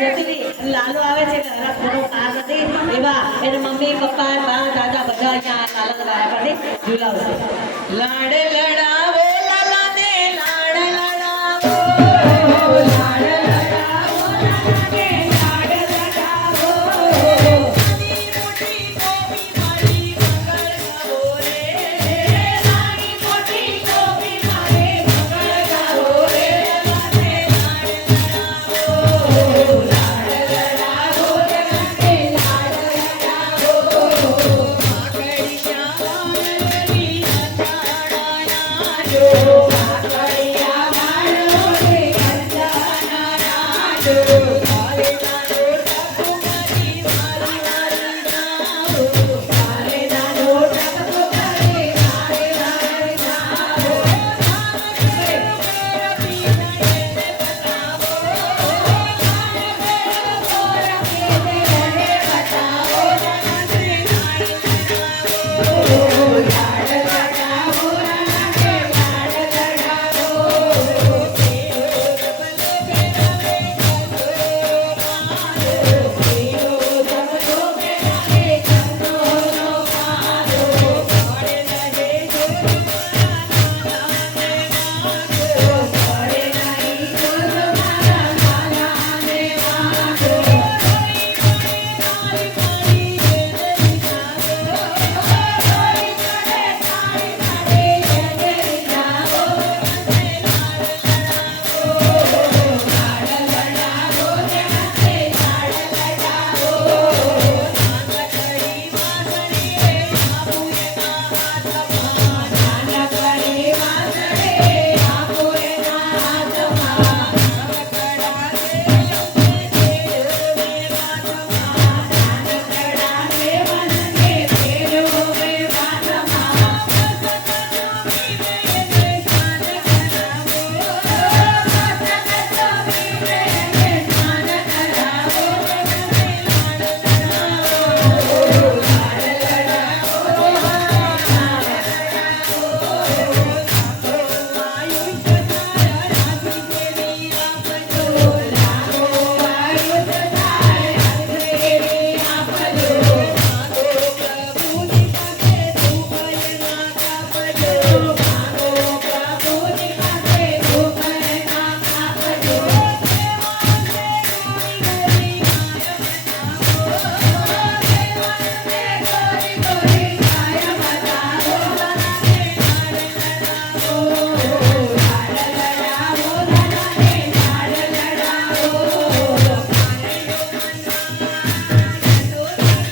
લાલો આવે છે કે હરા ખોટો પાર નથી એવા એને મમ્મી પપ્પા બા દાદા બધા અહીંયા લાલા વાયા પરથી ઝુલાવશે લાડ લડાવો લાલા ને લાડ લડાવો લાડ લડાવો લાલા ને લાડ લડાવો નાની મોટી ગોપી મારી મંગળ ગાવો રે નાની મોટી ગોપી મારે મંગળ ગાવો રે લાને લાડ લડાવો Hare